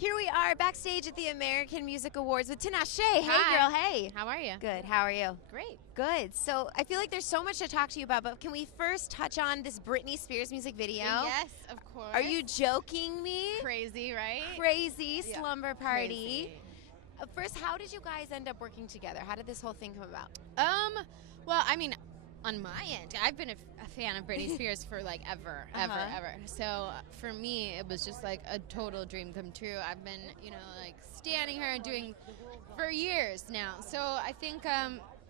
Here we are backstage at the American Music Awards with Tinashe. Hey, Hi. girl. Hey. How are you? Good. How are you? Great. Good. So I feel like there's so much to talk to you about, but can we first touch on this Britney Spears music video? Yes, of course. Are you joking me? Crazy, right? Crazy Yeah. slumber party. Crazy. First, how did you guys end up working together? How did this whole thing come about? Well, I mean, on my end, I've been a fan of Britney Spears for like ever. So for me, it was just like a total dream come true. I've been, like standing her and doing for years now. So I think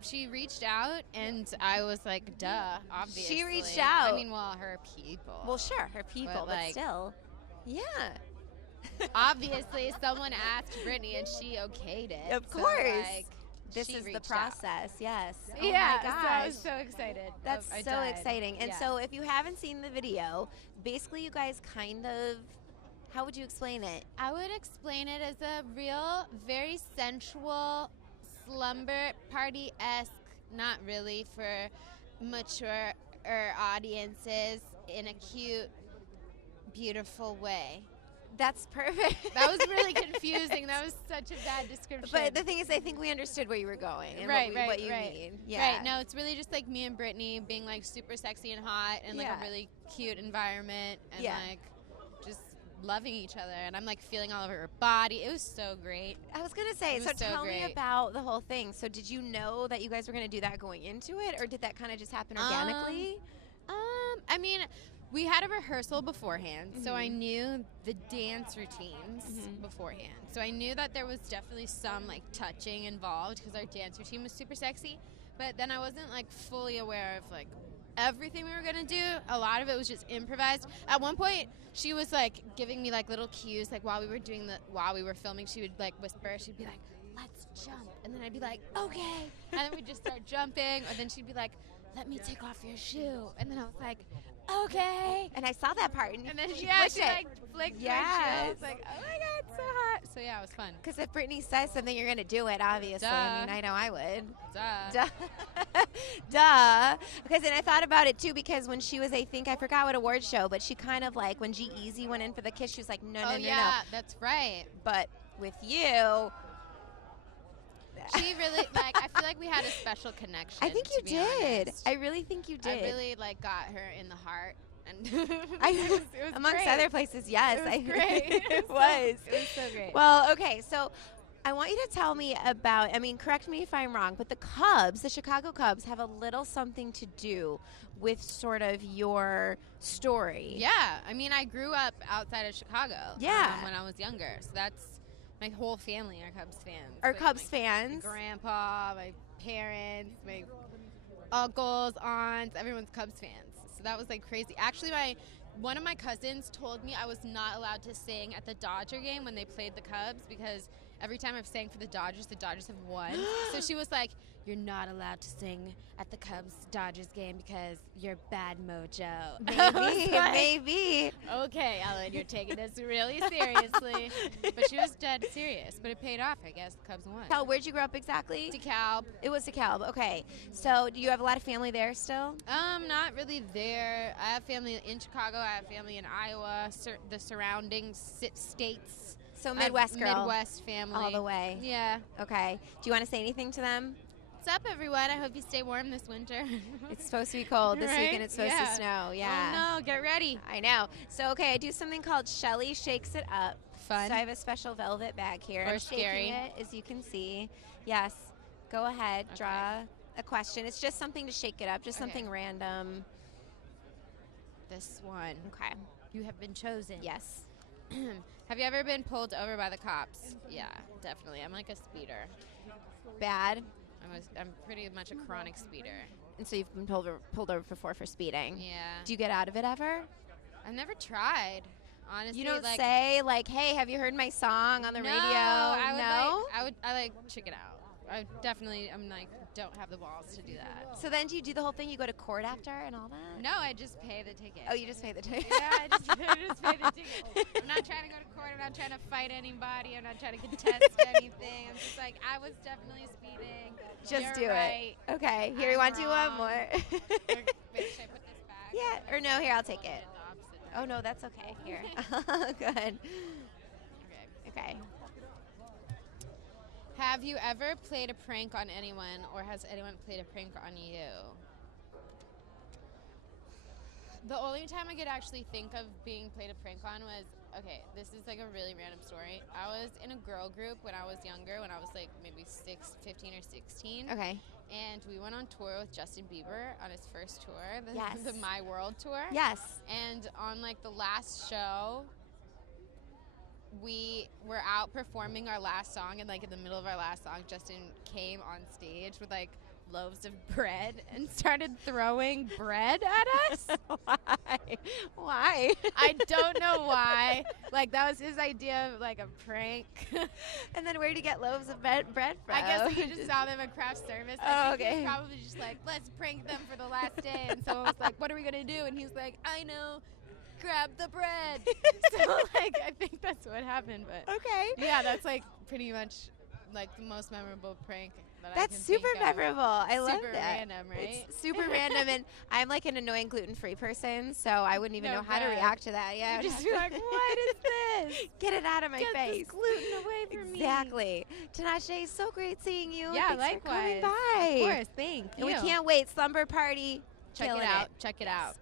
she reached out, and I was like, duh, obviously. She reached out. I mean, well, her people. Well, sure, her people, but like, still. Yeah. Obviously, someone asked Britney, and she okayed it. Of so, course. Like, this is the process, yes. Oh yeah, my gosh. so I was so excited. That's so exciting. And yeah. so if you haven't seen the video, basically you guys kind of, how would you explain it? I would explain it as a real, very sensual, slumber party-esque, not really for mature audiences, in a cute, beautiful way. That's perfect. That was really confusing. That was such a bad description. But the thing is, I think we understood where you were going and what you mean. Yeah. Right. No, it's really just like me and Britney being like super sexy and hot and like a really cute environment and like just loving each other. And I'm like feeling all over her body. It was so great. I was going to say, so tell me about the whole thing. So did you know that you guys were going to do that going into it, or did that kind of just happen organically? I mean, we had a rehearsal beforehand, so I knew the dance routines beforehand. So I knew that there was definitely some like touching involved because our dance routine was super sexy. But then I wasn't like fully aware of like everything we were gonna do. A lot of it was just improvised. At one point, she was like giving me like little cues, like while we were filming, she would like whisper. She'd be like, "Let's jump," and then I'd be like, "Okay," and then we'd just start jumping. Or then she'd be like, "Let me take off your shoe," and then I was like, "Okay." And I saw that part. And then she like flicked my shoe. I was like, "Oh my God, it's so hot." So yeah, it was fun. Because if Britney says something, you're going to do it, obviously. Duh. I mean, I know I would. Duh. Duh. Because then I thought about it, too, because when she was, I forgot what award show, but she kind of like, when G-Eazy went in for the kiss, she was like, no. That's right. But with you... She really, like, I feel like we had a special connection. I think you did. Honest. I really think you did. I really, like, got her in the heart. And it was amongst great. other places, yes. It was great. It was. It was so great. Well, okay, so I want you to tell me about, correct me if I'm wrong, but the Cubs, the Chicago Cubs, have a little something to do with sort of your story. Yeah. I mean, I grew up outside of Chicago when I was younger. So that's my whole family are Cubs fans. Are Cubs fans? My grandpa, my parents, my uncles, aunts, everyone's Cubs fans. So that was like crazy. Actually, one of my cousins told me I was not allowed to sing at the Dodger game when they played the Cubs because every time I've sang for the Dodgers have won. So she was like, "You're not allowed to sing at the Cubs-Dodgers game because you're bad mojo." Maybe. Okay, Ellen, you're taking this really seriously. But she was dead serious. But it paid off, I guess. The Cubs won. Where'd you grow up exactly? DeKalb. It was DeKalb. Okay. So do you have a lot of family there still? Not really there. I have family in Chicago. I have family in Iowa, the surrounding states. So Midwest girl. Midwest family. All the way. Yeah. Okay. Do you want to say anything to them? What's up, everyone? I hope you stay warm this winter. It's supposed to be cold this week, and it's supposed to snow. Yeah. Oh, no. Get ready. I know. So, okay, I do something called Shelly Shakes It Up. Fun. So I have a special velvet bag here. Or I'm scary. shaking it, as you can see. Yes. Go ahead. Okay. Draw a question. It's just something to shake it up, just something random. This one. Okay. You have been chosen. Yes. Have you ever been pulled over by the cops? Yeah, definitely. I'm like a speeder. Bad. I'm pretty much a chronic speeder. And so you've been pulled over before for speeding. Yeah. Do you get out of it ever? I've never tried. Honestly, you don't say like, "Hey, have you heard my song on the radio?" I like check it out. I'm like, don't have the balls to do that. So then do you do the whole thing? You go to court after and all that? No, I just pay the ticket. Oh, you just pay the ticket? Yeah, I just pay the ticket. I'm not trying to go to court. I'm not trying to fight anybody. I'm not trying to contest anything. I'm just like, I was definitely speeding. Just You're do right. it. Okay, here we want to do one more. Wait, should I put this back? Yeah, or no, here, I'll take it. The opposite Oh, no, that's okay. Here. Good. Okay. Okay. Have you ever played a prank on anyone, or has anyone played a prank on you? The only time I could actually think of being played a prank on was, okay, this is like a really random story. I was in a girl group when I was younger, when I was like maybe 15 or 16. Okay. And we went on tour with Justin Bieber on his first tour, Yes. the My World tour. Yes. And on like the last show, we were out performing our last song, and like in the middle of our last song, Justin came on stage with like loaves of bread and started throwing bread at us. Why? I don't know why. Like, that was his idea of like a prank. And then where'd you get loaves of bread from? I guess like, he just saw them at craft service. Oh, I think okay. he was probably just like, let's prank them for the last day. And someone was like, what are we going to do? And he's like, I know. Grab the bread. So, like, I think that's what happened. But Okay. yeah, that's like pretty much like the most memorable prank that I That's can super think of. memorable. I love Super that. random, right? It's super random, and I'm like an annoying gluten-free person, so I wouldn't even No know how to good. react to that. Yeah, You'd just be like, what is this? Get it out of my Get face. this gluten away from me. Exactly. Tinashe, so great seeing you. Yeah, Thanks for coming likewise. by. Of course, thank you. And we can't wait. Slumber party. Check Killing it out. Check it out.